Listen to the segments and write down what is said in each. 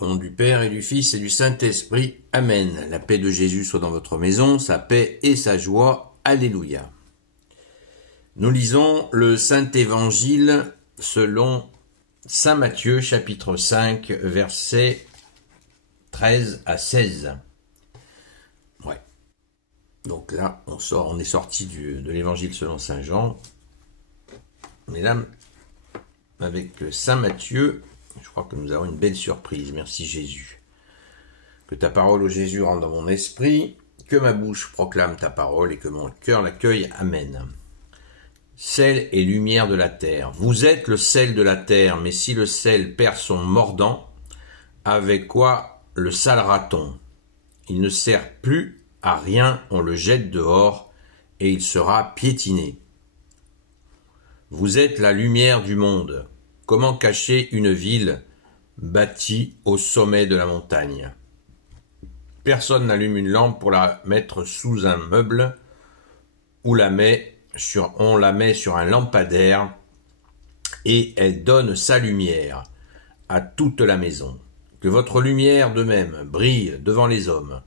Au nom du Père et du Fils et du Saint-Esprit. Amen. La paix de Jésus soit dans votre maison, sa paix et sa joie. Alléluia. Nous lisons le Saint-Évangile selon Saint Matthieu, chapitre 5, versets 13 à 16. Ouais. Donc là, on est sorti de l'Évangile selon Saint Jean. Mais là, avec Saint Matthieu, je crois que nous avons une belle surprise. Merci Jésus. Que ta parole, ô Jésus, rentre dans mon esprit, que ma bouche proclame ta parole et que mon cœur l'accueille. Amen. Sel et lumière de la terre. Vous êtes le sel de la terre, mais si le sel perd son mordant, avec quoi le salera-t-on? Il ne sert plus à rien, on le jette dehors et il sera piétiné. Vous êtes la lumière du monde. Comment cacher une ville bâtie au sommet de la montagne? Personne n'allume une lampe pour la mettre sous un meuble ou on la met sur un lampadaire et elle donne sa lumière à toute la maison. Que votre lumière de même brille devant les hommes,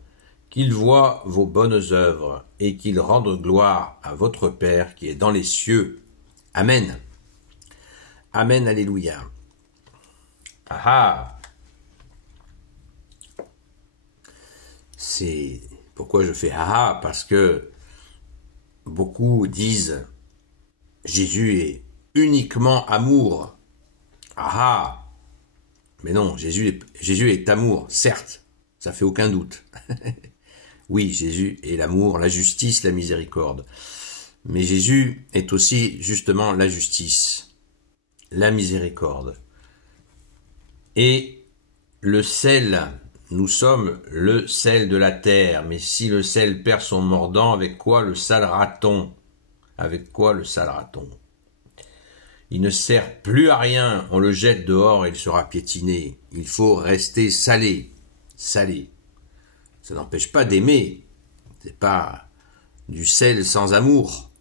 qu'ils voient vos bonnes œuvres et qu'ils rendent gloire à votre Père qui est dans les cieux. Amen. Amen, alléluia. Ah. C'est pourquoi je fais ah, parce que beaucoup disent Jésus est uniquement amour. Ah. Mais non, Jésus est amour, certes, ça fait aucun doute. Oui, Jésus est l'amour, la justice, la miséricorde. Mais Jésus est aussi justement la justice, la miséricorde. Et le sel, nous sommes le sel de la terre, mais si le sel perd son mordant, avec quoi le salera-t-on? Avec quoi le salera-t-on? Il ne sert plus à rien, on le jette dehors et il sera piétiné. Il faut rester salé, salé. Ça n'empêche pas d'aimer, c'est pas du sel sans amour,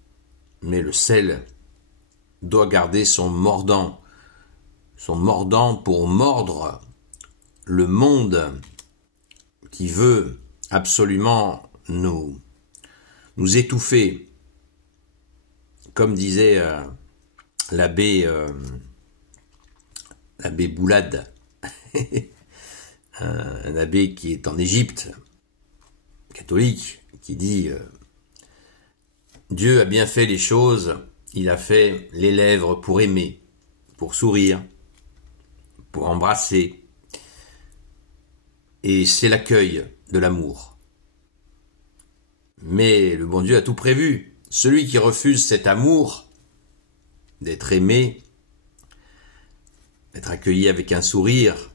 mais le sel doit garder son mordant pour mordre le monde qui veut absolument nous étouffer. Comme disait l'abbé Boulade, un abbé qui est en Égypte, catholique, qui dit Dieu a bien fait les choses, il a fait les lèvres pour aimer, pour sourire, pour embrasser, et c'est l'accueil de l'amour. Mais le bon Dieu a tout prévu. Celui qui refuse cet amour, d'être aimé, d'être accueilli avec un sourire,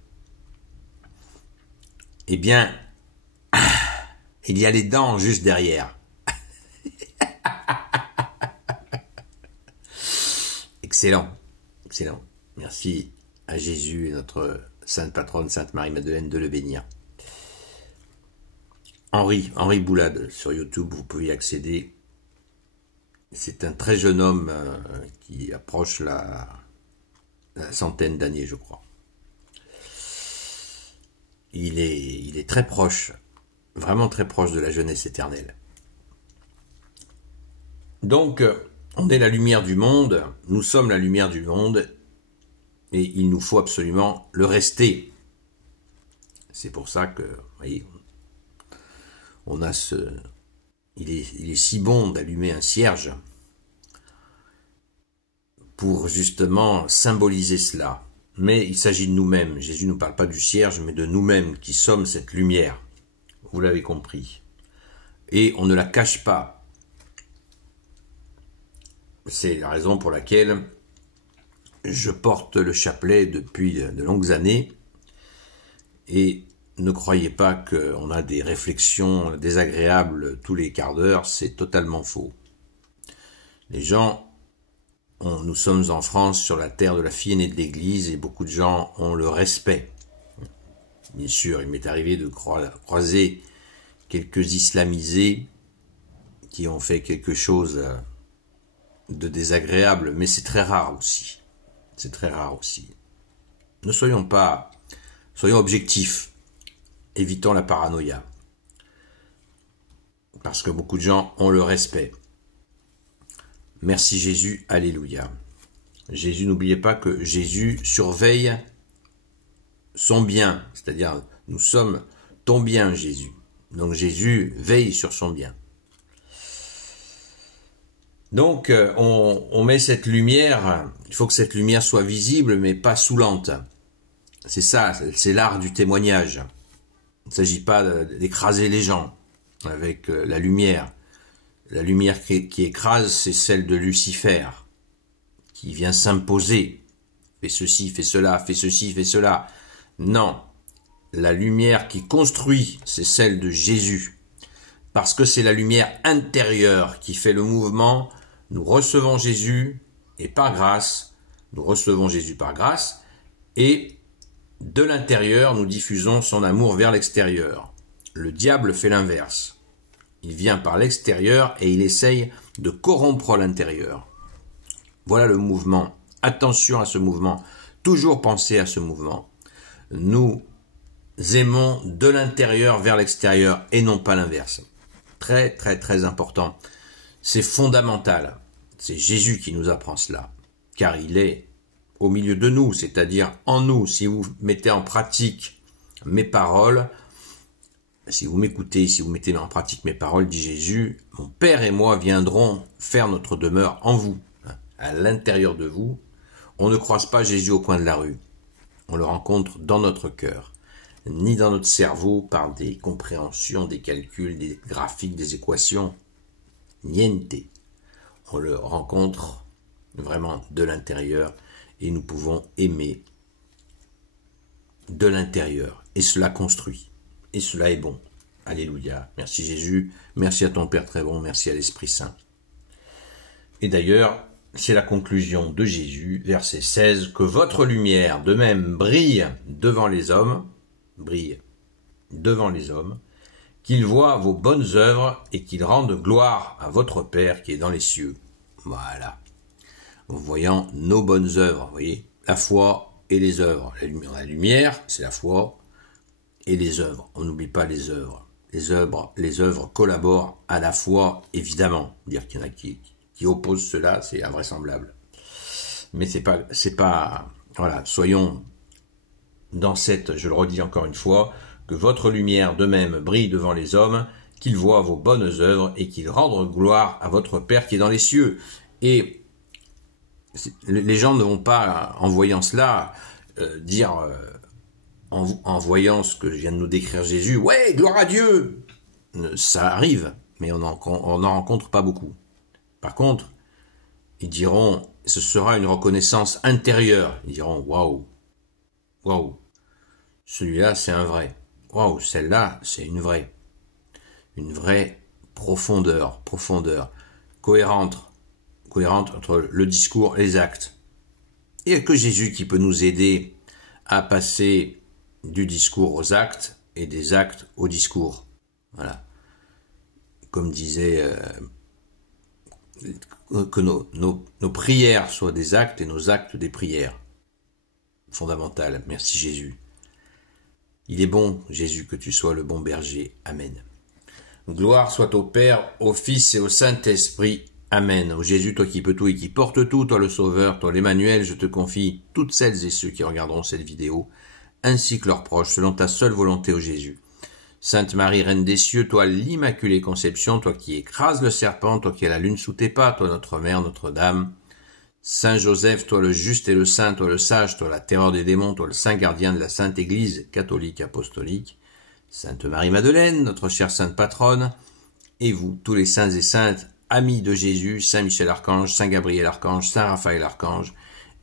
eh bien, il y a les dents juste derrière. Excellent, excellent. Merci à Jésus et notre sainte patronne, Sainte Marie-Madeleine, de le bénir. Henri Boulade, sur YouTube, vous pouvez y accéder. C'est un très jeune homme qui approche la centaine d'années, je crois. Il est très proche, vraiment très proche de la jeunesse éternelle. Donc, on est la lumière du monde, nous sommes la lumière du monde, et il nous faut absolument le rester. C'est pour ça que, vous voyez, on a il est si bon d'allumer un cierge pour justement symboliser cela. Mais il s'agit de nous-mêmes. Jésus ne nous parle pas du cierge, mais de nous-mêmes qui sommes cette lumière. Vous l'avez compris. Et on ne la cache pas. C'est la raison pour laquelle je porte le chapelet depuis de longues années. Et ne croyez pas qu'on a des réflexions désagréables tous les quarts d'heure, c'est totalement faux. Les gens, nous sommes en France, sur la terre de la fille aînée de l'Église, et beaucoup de gens ont le respect. Bien sûr, il m'est arrivé de croiser quelques islamisés qui ont fait quelque chose de désagréable, mais c'est très rare aussi. C'est très rare aussi. Ne soyons pas Soyons objectifs. Évitons la paranoïa. Parce que beaucoup de gens ont le respect. Merci Jésus, alléluia. Jésus, n'oubliez pas que Jésus surveille son bien, c'est-à-dire nous sommes ton bien, Jésus. Donc Jésus veille sur son bien. Donc on met cette lumière, il faut que cette lumière soit visible mais pas saoulante. C'est ça, c'est l'art du témoignage. Il ne s'agit pas d'écraser les gens avec la lumière. La lumière qui écrase, c'est celle de Lucifer, qui vient s'imposer. Fais ceci, fais cela, fais ceci, fais cela. Non, la lumière qui construit, c'est celle de Jésus. Parce que c'est la lumière intérieure qui fait le mouvement. Nous recevons Jésus, et par grâce, nous recevons Jésus par grâce, et de l'intérieur, nous diffusons son amour vers l'extérieur. Le diable fait l'inverse. Il vient par l'extérieur et il essaye de corrompre l'intérieur. Voilà le mouvement. Attention à ce mouvement. Toujours penser à ce mouvement. Nous aimons de l'intérieur vers l'extérieur et non pas l'inverse. Très, très, très important. C'est fondamental. C'est Jésus qui nous apprend cela. Car il est au milieu de nous, c'est-à-dire en nous. Si vous mettez en pratique mes paroles, si vous m'écoutez, si vous mettez en pratique mes paroles, dit Jésus, mon Père et moi viendrons faire notre demeure en vous, à l'intérieur de vous. On ne croise pas Jésus au coin de la rue. On le rencontre dans notre cœur, ni dans notre cerveau par des compréhensions, des calculs, des graphiques, des équations. Niente. On le rencontre vraiment de l'intérieur et nous pouvons aimer de l'intérieur. Et cela construit. Et cela est bon. Alléluia. Merci Jésus. Merci à ton Père très bon. Merci à l'Esprit Saint. Et d'ailleurs, c'est la conclusion de Jésus, verset 16, que votre lumière de même brille devant les hommes, qu'ils voient vos bonnes œuvres et qu'ils rendent gloire à votre Père qui est dans les cieux. Voilà. En voyant nos bonnes œuvres, vous voyez, la foi et les œuvres. La lumière, c'est la foi et les œuvres. On n'oublie pas les œuvres. Les œuvres collaborent à la foi, évidemment. Dire qu'il y en a qui opposent cela, c'est invraisemblable. Mais c'est pas, voilà, soyons dans cette, je le redis encore une fois, que votre lumière de même brille devant les hommes, qu'ils voient vos bonnes œuvres et qu'ils rendent gloire à votre Père qui est dans les cieux. Et les gens ne vont pas, en voyant cela, dire, en voyant ce que vient de nous décrire Jésus, ouais, gloire à Dieu. Ça arrive, mais on n'en rencontre pas beaucoup. Par contre, ils diront, ce sera une reconnaissance intérieure. Ils diront, waouh, celui-là c'est un vrai. Waouh, celle-là c'est une vraie profondeur, cohérente entre le discours et les actes. Il n'y a que Jésus qui peut nous aider à passer du discours aux actes et des actes au discours. Voilà. Comme disait, que nos prières soient des actes et nos actes des prières. Fondamental. Merci Jésus. Il est bon, Jésus, que tu sois le bon berger. Amen. Gloire soit au Père, au Fils et au Saint-Esprit. Amen. Ô Jésus, toi qui peux tout et qui portes tout, toi le Sauveur, toi l'Emmanuel, je te confie toutes celles et ceux qui regarderont cette vidéo, ainsi que leurs proches, selon ta seule volonté, ô Jésus. Sainte Marie, Reine des cieux, toi l'Immaculée Conception, toi qui écrases le serpent, toi qui as la lune sous tes pas, toi notre Mère, Notre-Dame. Saint Joseph, toi le juste et le saint, toi le sage, toi la terreur des démons, toi le saint gardien de la Sainte Église catholique apostolique. Sainte Marie-Madeleine, notre chère sainte patronne, et vous, tous les saints et saintes, amis de Jésus, Saint Michel Archange, Saint Gabriel Archange, Saint Raphaël Archange,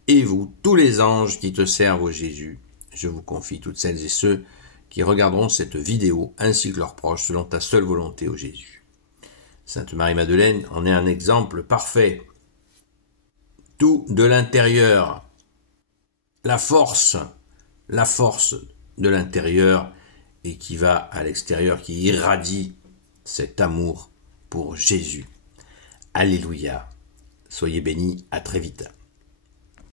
et vous, tous les anges qui te servent au Jésus, je vous confie toutes celles et ceux qui regarderont cette vidéo, ainsi que leurs proches, selon ta seule volonté, ô Jésus. Sainte Marie-Madeleine en est un exemple parfait. Tout de l'intérieur, la force de l'intérieur et qui va à l'extérieur, qui irradie cet amour pour Jésus. Alléluia. Soyez bénis, à très vite.